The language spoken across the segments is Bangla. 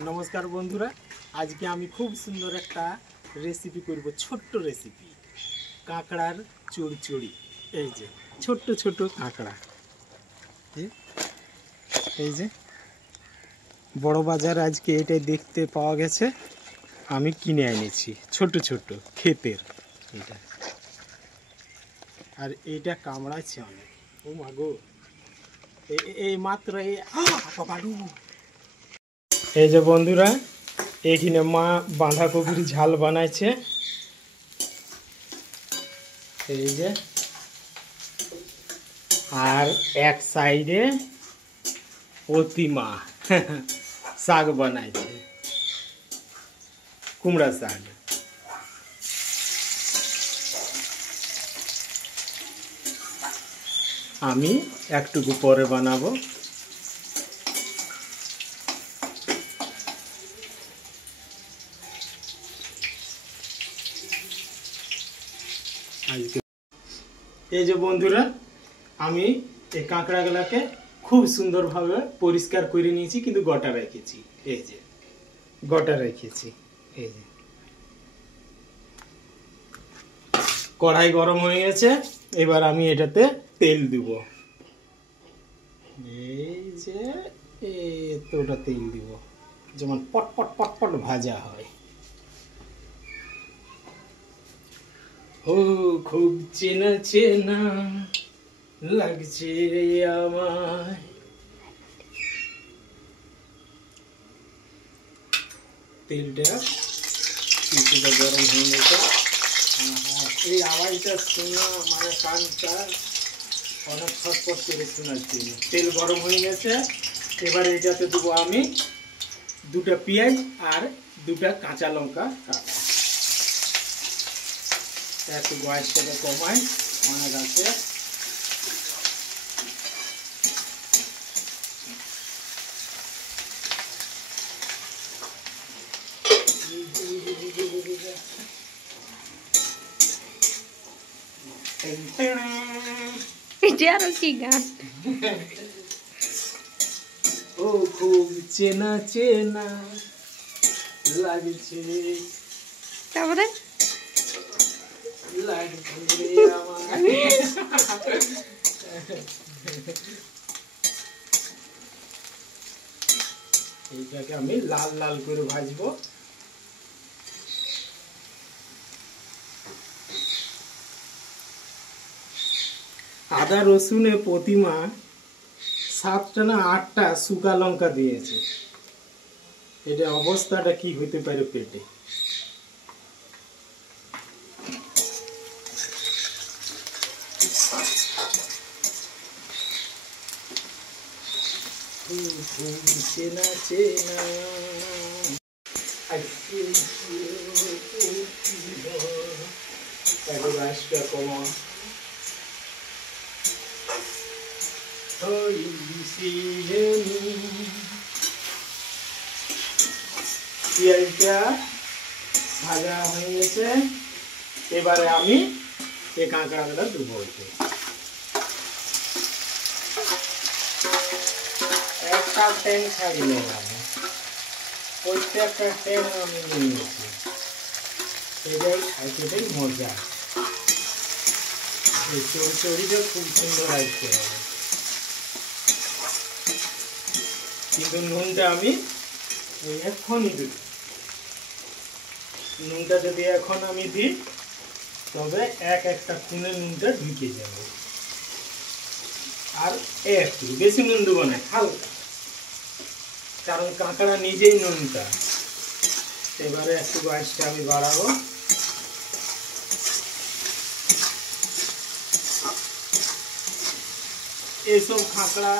नमस्कार बंधुरा आज के आमी खूब सुंदर एक रेसिपि करब छोट्ट रेसिपि काँकड़ार चुड़चुड़ी छोट्ट छोट्ट काँकड़ा बड़ बाजार आज के ये देखते पावा गेछे आमी किने आनेछि छोट्ट छोट्ट खेतेर और एटा कामड़ाচ্ছে अनेक ओ मागो এই মাত্র এই যে বন্ধুরা এখানে মা বাঁধাকপির ঝাল বানাইছে এই যে আর এক সাইডে প্রতিমা শাক বানাইছে কুমড়া শাক আমি একটুকু পরে বানাবো এই যে বন্ধুরা আমি এই কাঁকড়াগুলোকে খুব সুন্দরভাবে পরিষ্কার করে নিয়েছি কিন্তু গোটা রেখেছি এই যে গোটা রেখেছি এই যে কড়াই গরম হয়ে গেছে এবার আমি এটাতে তেল দিব এই যে এতটা তেল দিব যেমন পটপট পটপট ভাজা হয় ও খুব চেনা চেনা লাগছে আমায় তেলটা কিছুটা গরম হয়ে গেছে এই আওয়াজটা শুনে মানে কানটা অনেক ছটপট করে শোনাচ্ছি তেল গরম হয়ে গেছে এবার এটাতে দেবো আমি দুটা পেঁয়াজ আর দুটা কাঁচা লঙ্কা কাটা একটু গ্যাসটাকে কমাই অনেক আছে ও খুব চেনা চেনা লাগছে তারপরে এইটাকে আমি লাল লাল করে ভাজবো আদা রসুনের প্রতিমা 7টা না 8টা শুকা লঙ্কা দিয়েছে এটা অবস্থাটা কি হতে পারে পেটে চেনা চেনা গ্যাসটা কমা পেঁয়াজটা ভাজা হয়ে গেছে এবারে আমি এই কাঁকড়াগুলো দেবো একটা ট্যাং ছাড়ি নেওয়া প্রত্যেকটা ট্যাং আমি নিয়েছি এটাই খাইতে মজা এই চড়চড়িটা খুব সুন্দর আসতে হবে কিন্তু নুনটা আমি এখনই দিই নুনটা যদি এখন আমি দিই তবে একটা খুনে নুনটা ঢুকে যাবে আর একটু বেশি নুন দেবো না হালকা কারণ কাঁকড়া নিজেই নুনটা এবারে একটু গ্যাসটা আমি বাড়াবো এইসব কাঁকড়া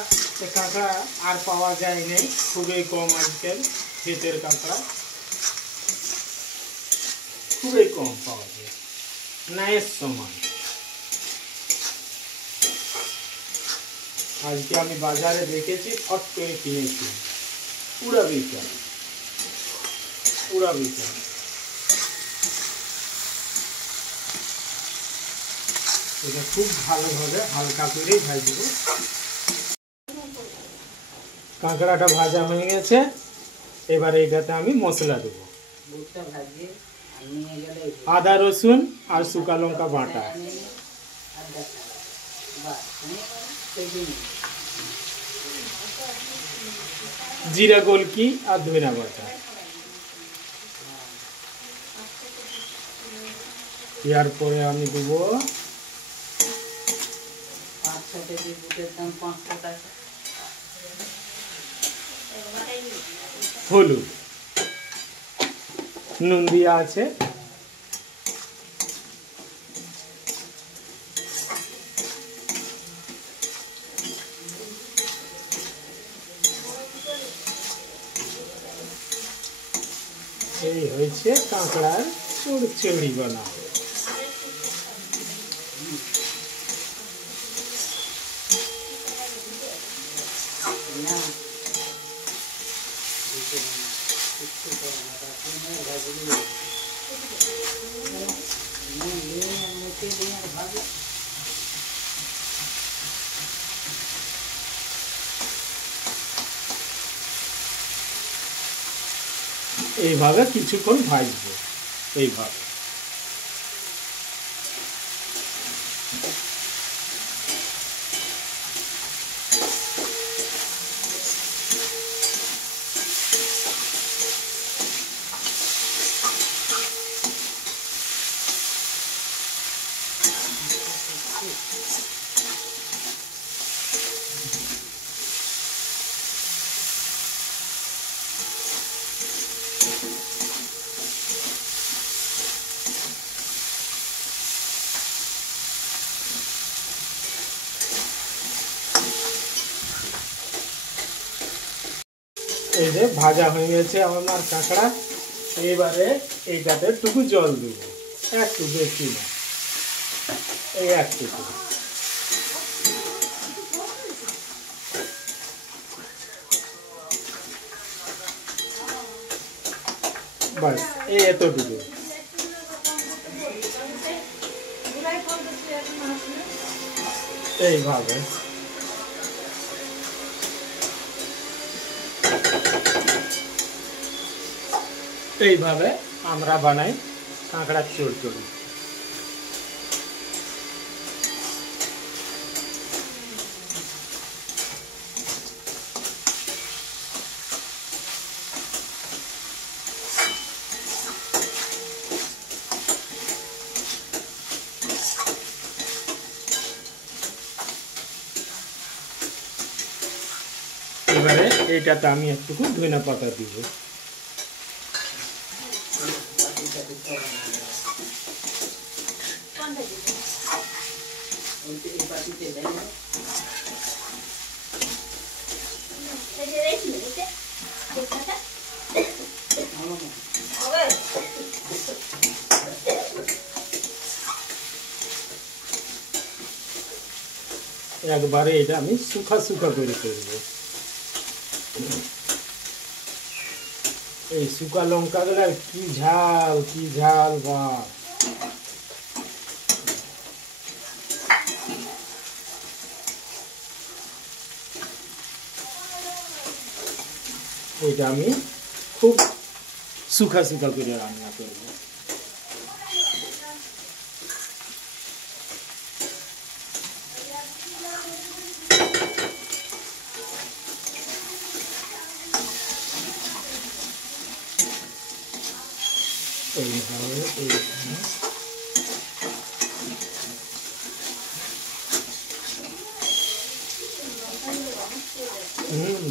আর পাওয়া যায় না খুবই কম আজকাল ক্ষেতের কাঁকড়া খুবই কম পাওয়া যায় নায়ের সময় আজকে আমি বাজারে দেখেছি ফট করে কিনেছি পুরা বিকাল এটা খুব ভালোভাবে হালকা করে ভাজবো কাঁকড়াটা ভাজা হয়ে গেছে এবারে এটাতে আমি মশলা দেবো, আদা রসুন আর শুকা লঙ্কা বাটা, জিরা গোলকি আর ধনিয়া বাটা। এরপরে আমি দেবো হলুদ, নুন দিয়া আছে, এই হয়েছে কাঁকড়ার চচ্চড়ি বানা। এইভাবে কিছুক্ষণ ভাজবো। এইভাবে এই যে ভাজা হয়ে গেছে আমার কাঁকড়া। এবারে এইটাতে একটু জল দেবো, একটু বেশি না, এই একটুকু। বাস এই এতটুকু। এইভাবে এইভাবে আমরা বানাই কাঁকড়ার চচ্চড়ি। এবারে এইটাতে আমি একটু ধনিয়া পাতা দিব। একবারে এটা আমি শুকা শুকা করে করবো। এই শুকা লঙ্কা গুলার কি ঝাল বা এটা আমি খুব শুকা শুকা করে রান্না করবো।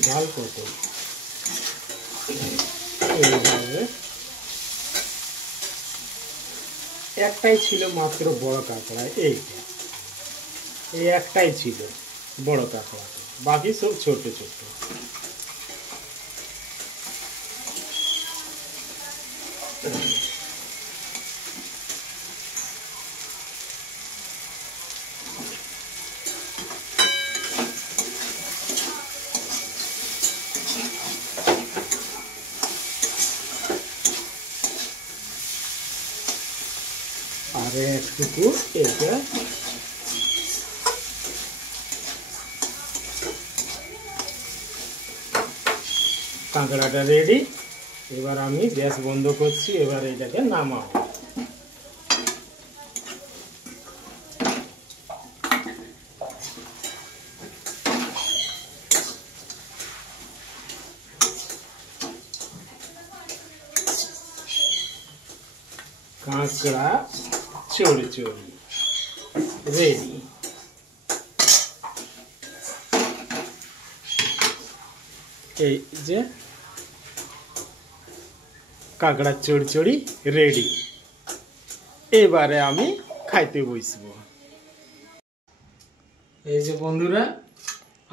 ঝাল কত এইভাবে একটাই ছিল মাত্র বড় কাঁকড়া, এইটা এই একটাই ছিল বড় কাঁকড়া, বাকি সব ছোট ছোট। আর একটুকু এটা কাঁকড়াটা রেডি। এবার আমি গ্যাস বন্ধ করছি, এবার এটাকে নামাবো। কাঁকড়া চড়চড়ি রেডি। এই যে কাঁকড়া চড়চড়ি রেডি। এবারে আমি খাইতে বসবো। এই যে বন্ধুরা,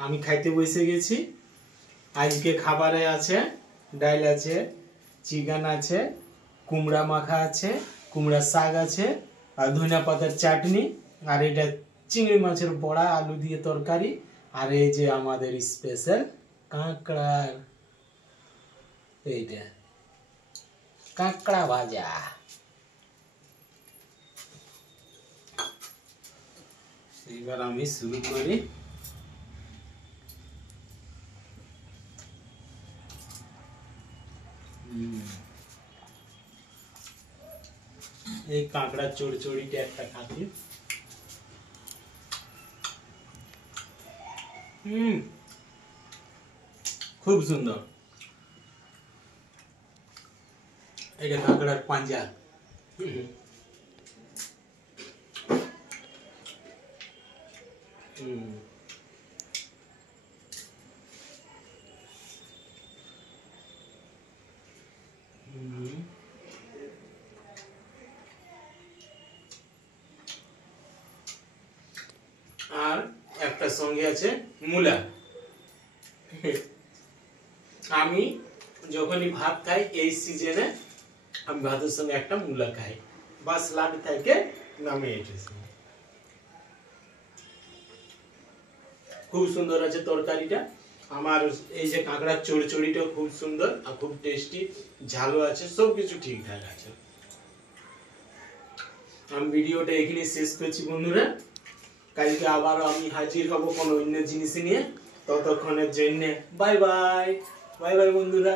আমি খাইতে বসে গেছি। আজকে খাবারে আছে ডাল আছে, চিকেন আছে, কুমড়া মাখা আছে, কুমড়া শাক আছে, আর ধনিয়া পাতার চাটনি, আর এটা চিংড়ি মাছের বড়া আলু দিয়ে তরকারি, আর এই যে আমাদের স্পেশাল কাঁকড়ার এইটা কাঁকড়া ভাজা। এবার আমি শুরু করি। এই কাঁকড়া চড়চড়িটা একটা খাতি। খুব সুন্দর। এটা কাঁকড়ার পাঞ্জা। আর একটা সঙ্গে আছে মূলা। আমি যখনই ভাত খাই এই সিজনে, আমি ভাতের সঙ্গে একটা মূলা খাই, বাস লাড়ি থেকে নামিয়ে এসেছি। খুব সুন্দর আছে তরকারিটা। আমার এই যে কাঁকড়া চড়চড়িটা খুব সুন্দর আর খুব টেস্টি, ঝালও আছে, সবকিছু ঠিকঠাক আছে। আমি ভিডিওটা এখানে শেষ করছি বন্ধুরা। কালকে আবার আমি হাজির হব কোনো অন্য জিনিস নিয়ে। ততক্ষণের জন্য বাই বাই। বাই বাই বন্ধুরা।